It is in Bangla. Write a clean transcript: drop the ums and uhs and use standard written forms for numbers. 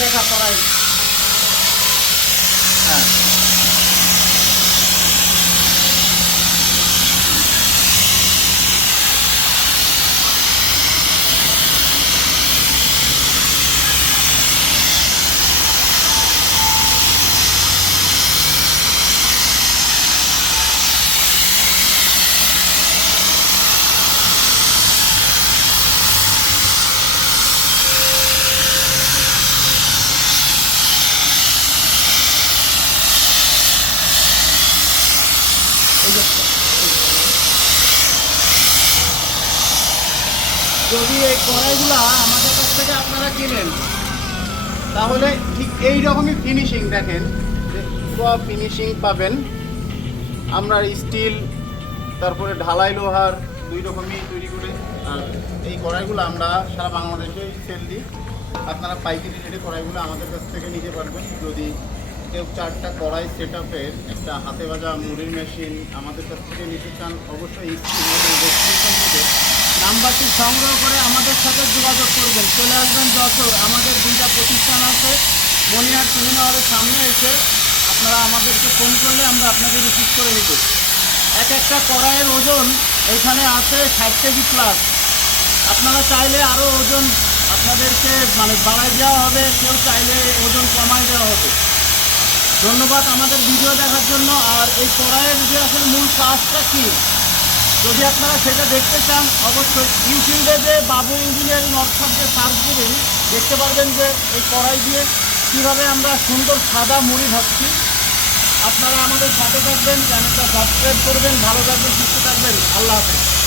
দেখা করাই। হ্যাঁ, এই যে যদি এই কড়াইগুলো আমাদের কাছ থেকে আপনারা কিনেন তাহলে ঠিক এই রকমই ফিনিশিং দেখেন, যে পুরো ফিনিশিং পাবেন। আমরা স্টিল তারপরে ঢালাই লোহার দুই রকমই তৈরি করে, আর এই কড়াইগুলো আমরা সারা বাংলাদেশে সেল দিই। আপনারা পাইকারি রেটে কড়াইগুলো আমাদের কাছ থেকে নিতে পারবেন। যদি কেউ 4টা কড়াই সেট আপের একটা হাতে ভাজা মুড়ির মেশিন আমাদের কাছ থেকে নিতে চান, অবশ্যই স্ক্রিনের ডেসক্রিপশন থেকে নাম্বারটি সংগ্রহ করে আমাদের সাথে যোগাযোগ করবেন। চলে আসবেন যশোর, আমাদের 2টা প্রতিষ্ঠান আছে। মনিহার সিনেমা হলের সামনে এসে আপনারা আমাদেরকে ফোন করলে আমরা আপনাদের রিসিভ করে দেবো। এক একটা কড়াইয়ের ওজন এখানে আছে 60 কেজি প্লাস। আপনারা চাইলে আরও ওজন আপনাদেরকে বাড়াই দেওয়া হবে, কেউ চাইলে ওজন কমাই দেওয়া হবে। ধন্যবাদ আমাদের ভিডিও দেখার জন্য। আর এই কড়াইয়ের যে আসলে মূল কাজটা কী, যদি আপনারা সেটা দেখতে চান অবশ্যই ইউটিউবে যে বাবু ইঞ্জিনিয়ারিং অর্থাৎ যে সার্চ দেবেন, দেখতে পারবেন যে এই কড়াই দিয়ে কীভাবে আমরা সুন্দর সাদা মুড়ি ভাজছি। আপনারা আমাদের সাথে থাকবেন, চ্যানেলটা সাবস্ক্রাইব করবেন। ভালো থাকবেন, সুস্থ থাকবেন। আল্লাহ হাফেজ।